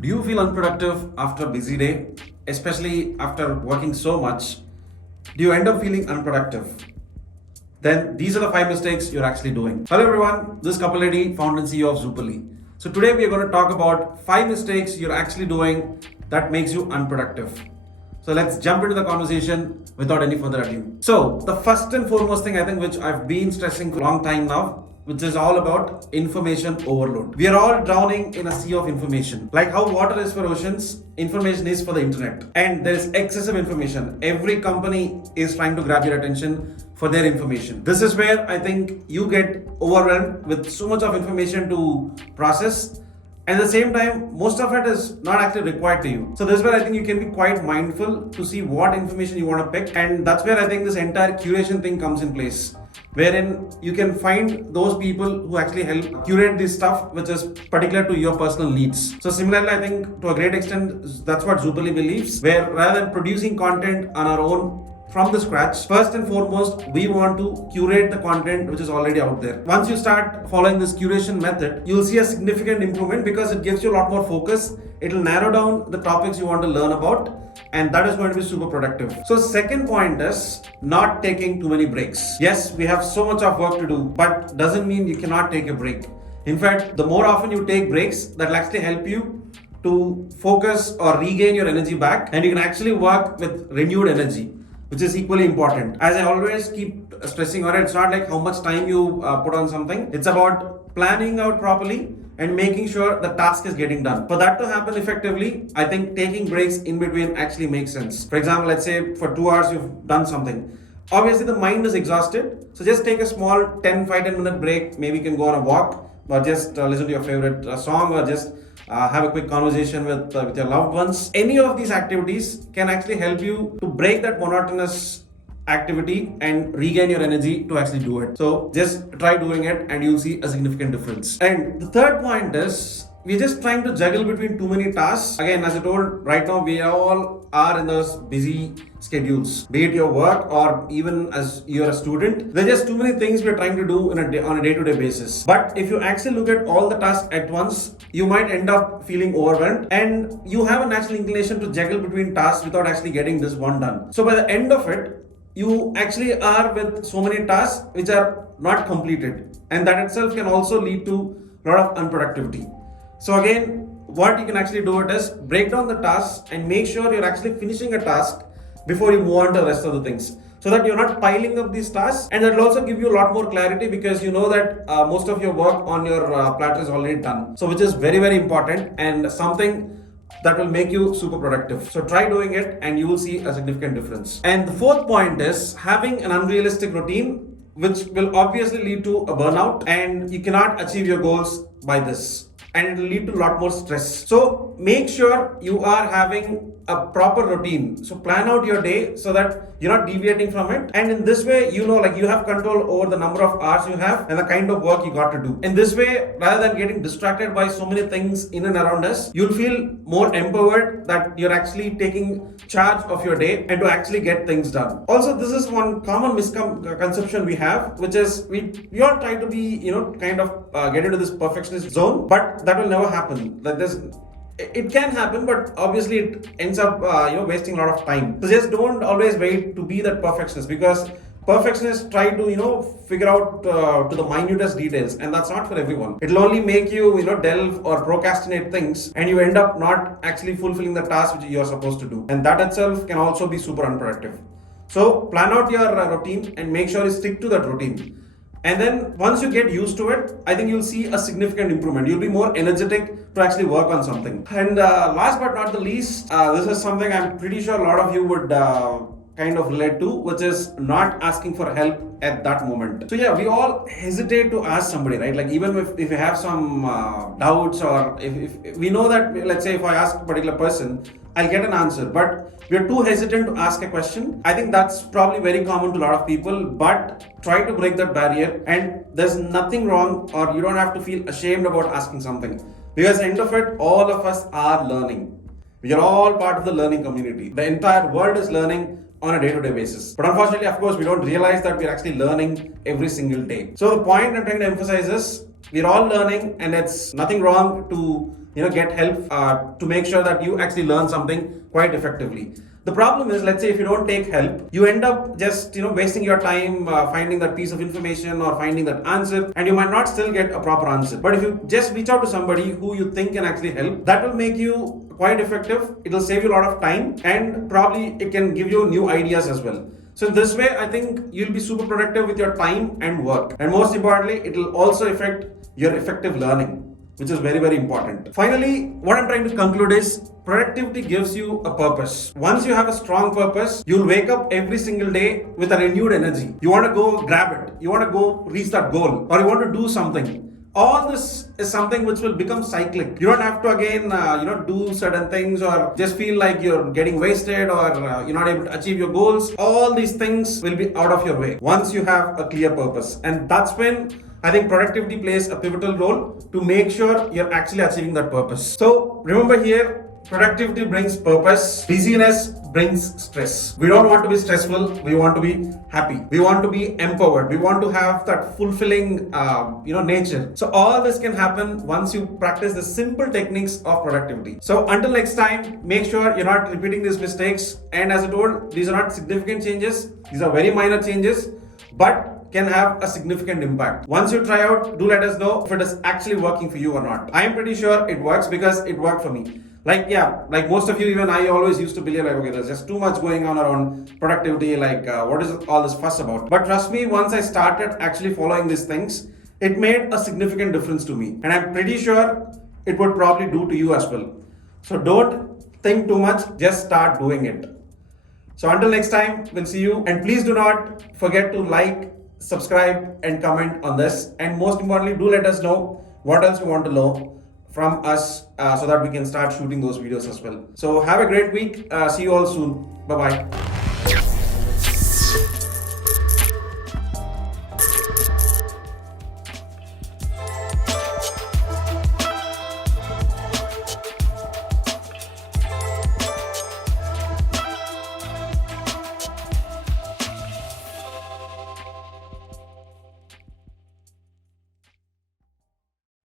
Do you feel unproductive after a busy day, especially after working so much? Do you end up feeling unproductive? Then these are the 5 mistakes you're actually doing. Hello everyone, this is Kapiledi, founder and CEO of Zupali. So today we are going to talk about 5 mistakes you're actually doing that makes you unproductive. So let's jump into the conversation without any further ado. So the first and foremost thing I think which I've been stressing for a long time now, which is all about information overload. We are all drowning in a sea of information. Like how water is for oceans, information is for the internet. And there is excessive information. Every company is trying to grab your attention for their information. This is where I think you get overwhelmed with so much of information to process. And at the same time, most of it is not actually required to you. So this is where I think you can be quite mindful to see what information you want to pick. And that's where I think this entire curation thing comes in place, wherein you can find those people who actually help curate this stuff which is particular to your personal needs. So similarly, I think to a great extent, that's what Zupali believes, where rather than producing content on our own from the scratch, first and foremost, we want to curate the content which is already out there. Once you start following this curation method, you'll see a significant improvement because it gives you a lot more focus. It'll narrow down the topics you want to learn about, and that is going to be super productive. So second point is not taking too many breaks. Yes, we have so much of work to do, but doesn't mean you cannot take a break. In fact, the more often you take breaks, that'll actually help you to focus or regain your energy back, and you can actually work with renewed energy, which is equally important. As I always keep stressing on it, it's not like how much time you put on something. It's about planning out properly and making sure the task is getting done. For that to happen effectively, I think taking breaks in between actually makes sense. For example, let's say for 2 hours you've done something. Obviously the mind is exhausted. So just take a small 10 minute break. Maybe you can go on a walk or just listen to your favorite song or just have a quick conversation with your loved ones. Any of these activities can actually help you to break that monotonous activity and regain your energy to actually do it. So just try doing it and you'll see a significant difference. And the third point is we're just trying to juggle between too many tasks. Again, as I told, right now we all are in those busy schedules, be it your work or even as you're a student. There's just too many things we're trying to do on a day-to-day basis. But if you actually look at all the tasks at once, you might end up feeling overwhelmed and you have a natural inclination to juggle between tasks without actually getting this one done. So by the end of it, you actually are with so many tasks which are not completed, and that itself can also lead to a lot of unproductivity. So again, what you can actually do it is break down the tasks and make sure you're actually finishing a task before you move on to the rest of the things, so that you're not piling up these tasks. And that will also give you a lot more clarity because you know that most of your work on your platter is already done. So which is very, very important and something that will make you super productive. So try doing it and you will see a significant difference. And the fourth point is having an unrealistic routine, which will obviously lead to a burnout, and you cannot achieve your goals by this, and it will lead to a lot more stress. So make sure you are having a proper routine. So plan out your day so that you're not deviating from it. And in this way, you know, like you have control over the number of hours you have and the kind of work you got to do. In this way, rather than getting distracted by so many things in and around us, you'll feel more empowered that you're actually taking charge of your day and to actually get things done. Also, this is one common misconception we have, which is we all try to be, kind of get into this perfectionist zone, but that will never happen. Like it can happen, but obviously it ends up wasting a lot of time. So just don't always wait to be that perfectionist, because perfectionists try to figure out to the minutest details, and that's not for everyone. It'll only make you delve or procrastinate things, and you end up not actually fulfilling the task which you're supposed to do, and that itself can also be super unproductive. So plan out your routine and make sure you stick to that routine. And then once you get used to it, I think you'll see a significant improvement. You'll be more energetic to actually work on something. And last but not the least, this is something I'm pretty sure a lot of you would kind of relate to, which is not asking for help at that moment. So yeah, we all hesitate to ask somebody, right? Like even if you have some doubts, or if we know that, let's say if I ask a particular person, I'll get an answer, but we're too hesitant to ask a question. I think that's probably very common to a lot of people, but try to break that barrier, and there's nothing wrong, or you don't have to feel ashamed about asking something, because at the end of it, all of us are learning. We are all part of the learning community. The entire world is learning on a day-to-day basis. But unfortunately, of course, we don't realize that we're actually learning every single day. So the point I'm trying to emphasize is we're all learning, and it's nothing wrong to get help to make sure that you actually learn something quite effectively. The problem is, let's say if you don't take help, you end up just wasting your time finding that piece of information or finding that answer, and you might not still get a proper answer. But if you just reach out to somebody who you think can actually help, that will make you quite effective. It will save you a lot of time, and probably it can give you new ideas as well. So in this way, I think you'll be super productive with your time and work. And most importantly, it will also affect your effective learning, which is very, very important. Finally, what I'm trying to conclude is productivity gives you a purpose. Once you have a strong purpose, you'll wake up every single day with a renewed energy. You want to go grab it. You want to go reach that goal, or you want to do something. All this is something which will become cyclic. You don't have to again, do certain things or just feel like you're getting wasted or you're not able to achieve your goals. All these things will be out of your way once you have a clear purpose. And that's when I think productivity plays a pivotal role to make sure you're actually achieving that purpose. So remember here, productivity brings purpose. Busyness brings stress. We don't want to be stressful. We want to be happy. We want to be empowered. We want to have that fulfilling, nature. So all this can happen once you practice the simple techniques of productivity. So until next time, make sure you're not repeating these mistakes. And as I told, these are not significant changes. These are very minor changes, but can have a significant impact. Once you try out, do let us know if it is actually working for you or not. I am pretty sure it works because it worked for me. Like most of you, even I always used to believe okay, there's just too much going on around productivity, what is all this fuss about? But trust me, once I started actually following these things, it made a significant difference to me. And I'm pretty sure it would probably do to you as well. So don't think too much, just start doing it. So until next time, we'll see you. And please do not forget to like, subscribe and comment on this, and most importantly, do let us know what else you want to know from us so that we can start shooting those videos as well. So have a great week. See you all soon. Bye bye.